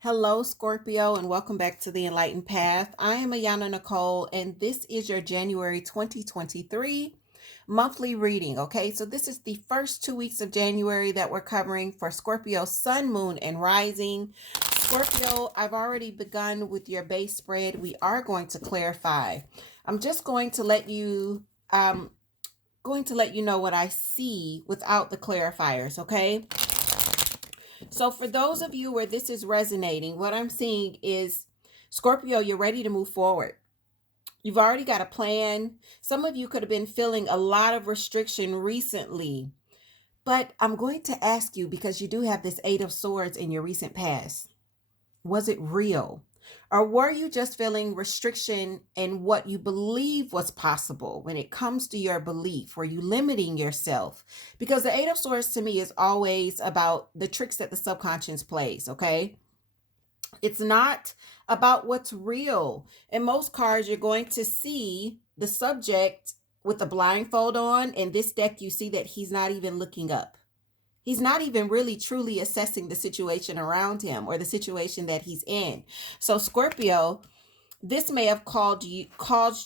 Hello, Scorpio, and welcome back to the Enlightened Path. I am Ayana Nicole, and this is your January 2023 monthly reading. Okay, so this is the first 2 weeks of January that we're covering for Scorpio, Sun, Moon, and Rising. Scorpio, I've already begun with your base spread. We are going to clarify. I'm just going to let you know what I see without the clarifiers. Okay. So for those of you where this is resonating, what I'm seeing is Scorpio, you're ready to move forward. You've already got a plan. Some of you could have been feeling a lot of restriction recently, but I'm going to ask you because you do have this Eight of Swords in your recent past. Was it real? Or were you just feeling restriction in what you believe was possible when it comes to your belief? Were you limiting yourself? Because the Eight of Swords to me is always about the tricks that the subconscious plays, okay? It's not about what's real. In most cards, you're going to see the subject with a blindfold on. In this deck, you see that he's not even looking up. He's not even really truly assessing the situation around him or the situation that he's in. So Scorpio, this may have caused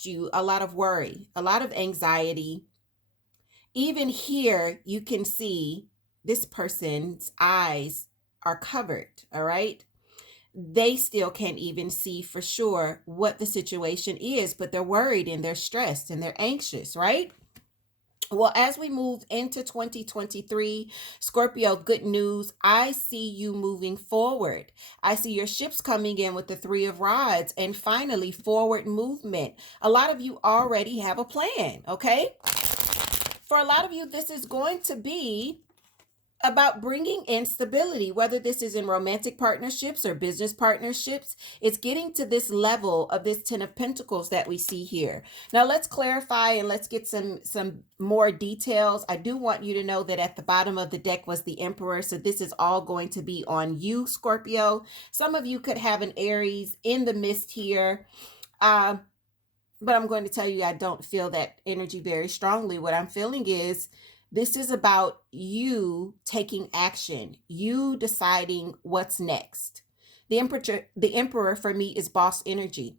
you a lot of worry, a lot of anxiety. Even here, you can see this person's eyes are covered, all right? They still can't even see for sure what the situation is, but they're worried and they're stressed and they're anxious, right? Well, as we move into 2023, Scorpio, good news. I see you moving forward. I see your ships coming in with the Three of Rods and finally forward movement. A lot of you already have a plan, okay? For a lot of you, this is going to be about bringing in stability, whether this is in romantic partnerships or business partnerships. It's getting to this level of this Ten of Pentacles that we see here. Now let's clarify and let's get some more details. I do want you to know that at the bottom of the deck was the Emperor, so this is all going to be on you, Scorpio. Some of you could have an Aries in the midst here. But I'm going to tell you, I don't feel that energy very strongly. What I'm feeling is this is about you taking action, you deciding what's next. The emperor for me is boss energy.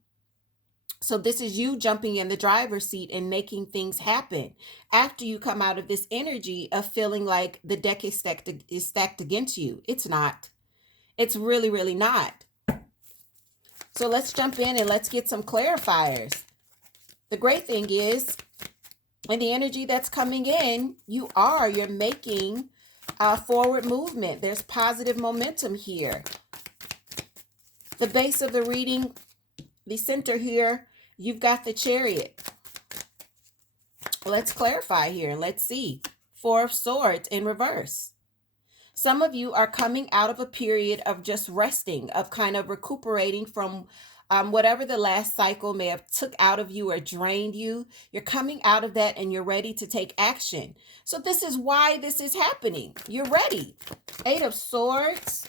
So this is you jumping in the driver's seat and making things happen after you come out of this energy of feeling like the deck is stacked against you. It's not. It's really, really not. So let's jump in and let's get some clarifiers. The great thing is, and the energy that's coming in, you're making a forward movement. There's positive momentum here. The base of the reading, the center here, you've got the Chariot. Let's clarify here and let's see. Four of Swords in reverse. Some of you are coming out of a period of just resting, of kind of recuperating from whatever the last cycle may have took out of you or drained you. You're coming out of that and you're ready to take action. So this is why this is happening. You're ready. Eight of Swords.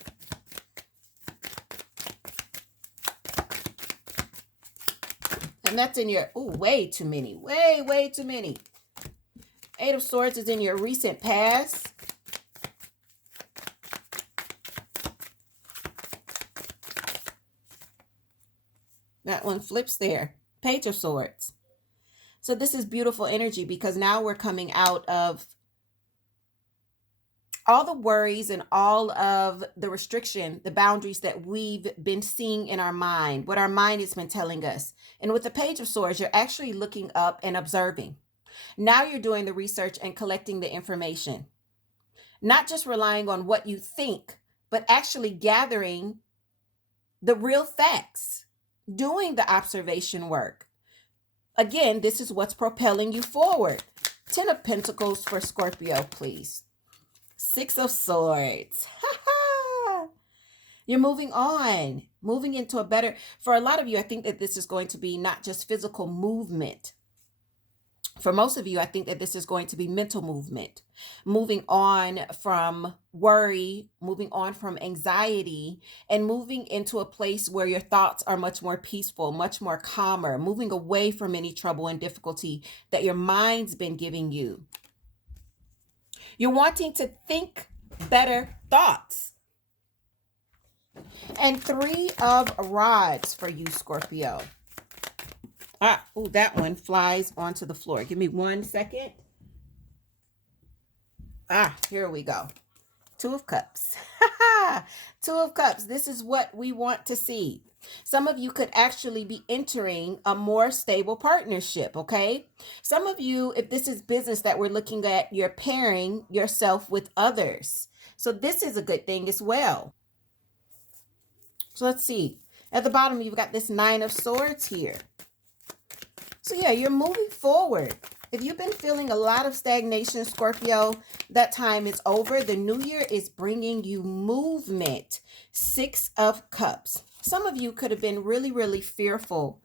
And that's in your, way too many. Way too many. Eight of Swords is in your recent past. That one flips there. Page of Swords. So this is beautiful energy because now we're coming out of all the worries and all of the restriction, the boundaries that we've been seeing in our mind, what our mind has been telling us. And with the Page of Swords, you're actually looking up and observing. Now you're doing the research and collecting the information. Not just relying on what you think, but actually gathering the real facts. Doing the observation work. Again, this is what's propelling you forward. Ten of Pentacles for Scorpio, please. Six of Swords. You're moving on, moving into a better, for a lot of you, I think that this is going to be not just physical movement. For most of you, I think that this is going to be mental movement, moving on from worry, moving on from anxiety, and moving into a place where your thoughts are much more peaceful, much more calmer, moving away from any trouble and difficulty that your mind's been giving you. You're wanting to think better thoughts. And 3 of rods for you, Scorpio. Oh, that one flies onto the floor. Give me 1 second. Here we go. 2 of Cups. 2 of Cups. This is what we want to see. Some of you could actually be entering a more stable partnership, okay? Some of you, if this is business that we're looking at, you're pairing yourself with others. So this is a good thing as well. So let's see. At the bottom, you've got this 9 of Swords here. So yeah, you're moving forward. If you've been feeling a lot of stagnation, Scorpio, that time is over. The new year is bringing you movement. 6 of Cups. Some of you could have been really, really fearful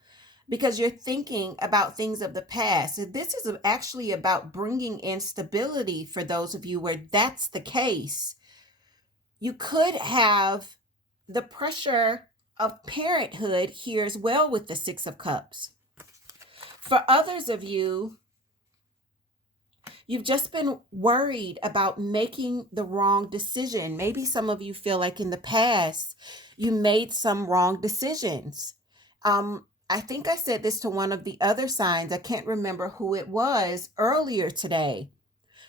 because you're thinking about things of the past. This is actually about bringing in stability for those of you where that's the case. You could have the pressure of parenthood here as well with the 6 of Cups. For others of you, you've just been worried about making the wrong decision. Maybe some of you feel like in the past, you made some wrong decisions. I think I said this to one of the other signs. I can't remember who it was earlier today.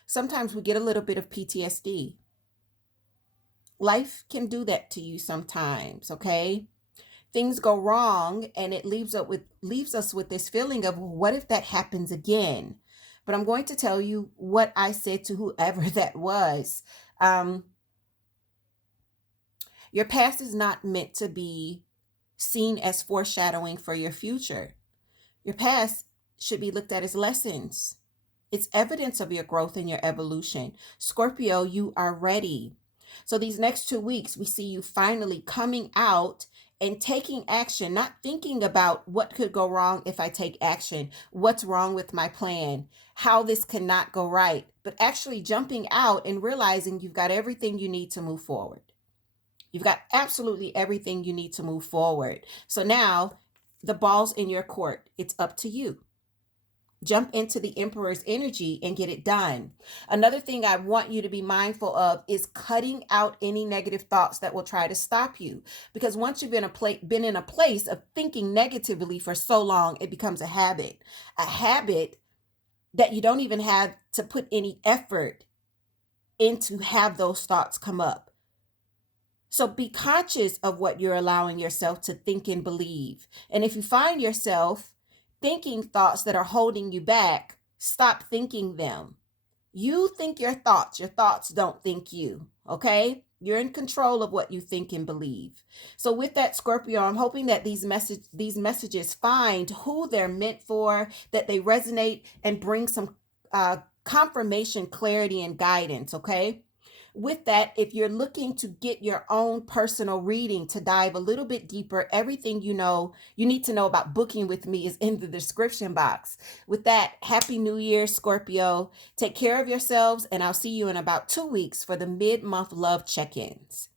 Sometimes we get a little bit of PTSD. Life can do that to you sometimes, okay? Things go wrong and it leaves us with this feeling of, well, what if that happens again? But I'm going to tell you what I said to whoever that was. Your past is not meant to be seen as foreshadowing for your future. Your past should be looked at as lessons. It's evidence of your growth and your evolution. Scorpio, you are ready. So these next 2 weeks, we see you finally coming out and taking action, not thinking about what could go wrong if I take action, what's wrong with my plan, how this cannot go right, but actually jumping out and realizing you've got everything you need to move forward. You've got absolutely everything you need to move forward. So now the ball's in your court. It's up to you. Jump into the Emperor's energy and get it done. Another thing I want you to be mindful of is cutting out any negative thoughts that will try to stop you. Because once you've been in a place of thinking negatively for so long, it becomes a habit that you don't even have to put any effort into have those thoughts come up. So be conscious of what you're allowing yourself to think and believe. And if you find yourself thinking thoughts that are holding you back, stop thinking them. You think your thoughts don't think you, okay? You're in control of what you think and believe. So with that, Scorpio, I'm hoping that these messages find who they're meant for, that they resonate and bring some confirmation, clarity, and guidance, okay? With that, if you're looking to get your own personal reading to dive a little bit deeper, everything you need to know about booking with me is in the description box. With that, Happy New Year, Scorpio. Take care of yourselves, and I'll see you in about 2 weeks for the mid-month love check-ins.